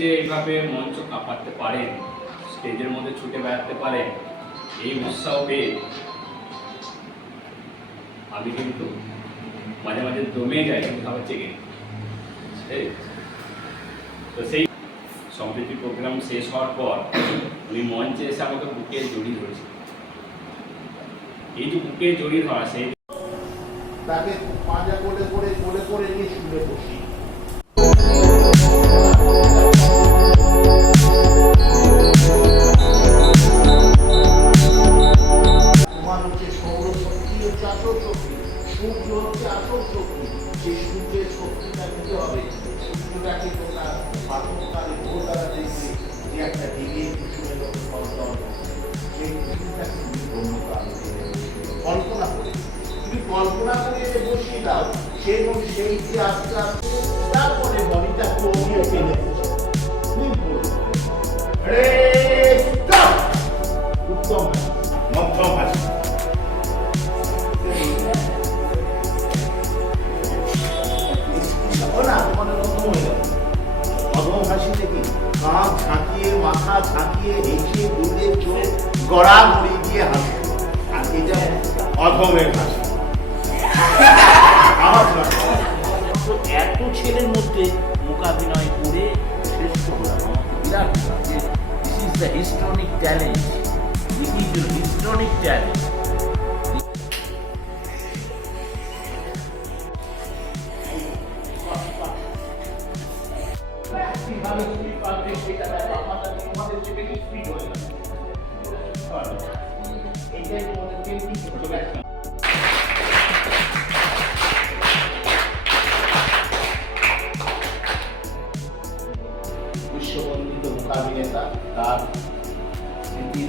যে এইভাবে মঞ্চ কাঁপাতে পারেন, স্টেজের মধ্যে ছুটে বেড়াতে পারেন, এই উৎসাহ পেয়ে আমি কিন্তু মাঝে মাঝে দমে যাই, কিন্তু আবার চেকে। তো সেই সম্প্রীতি প্রোগ্রাম শেষ হওয়ার পর উনি মঞ্চে এসে আমাকে বুকে জড়িয়ে ধরেছে। এই যে বুকে জড়িয়ে ধরা, সেই তাকে পাঁজা করে করে করে করে নিয়ে শুনে বসি। তোমার হচ্ছে সৌরশক্তি হচ্ছে আসল শক্তি, সূর্য হচ্ছে আসল শক্তি। সেই সূর্যের শক্তিটা নিতে হবে। সূর্যটাকে তোমরা প্রাতঃকালে ভোরবেলা দেখবে যে একটা দিকে কুসুমের মতো ফলটল, সেই কুসুমটাকে তুমি কল্পনা করে কল্পনা করে বসিয়ে দাও। সেই যে আস্তে আস্তে তারপরে বডিটা কমিয়ে ফেলে উত্তম মধ্যম হাসি। মধ্যম হাসিতে কি কাঁধ ঝাঁকিয়ে, মাথা ঝাঁকিয়ে, হেসে দুধে চোখ গড়া গড়ি দিয়ে হাসি। আর এটা অধমের হাসি। এত ছেলের মধ্যে মোকাবিনয় করে শ্রেষ্ঠ হলাম, আমাকে বিরাট যে this is the histrionic talent, this is the histrionic talent. বিশ্ববন্দিত মোকাবিনেতা তার স্মৃতির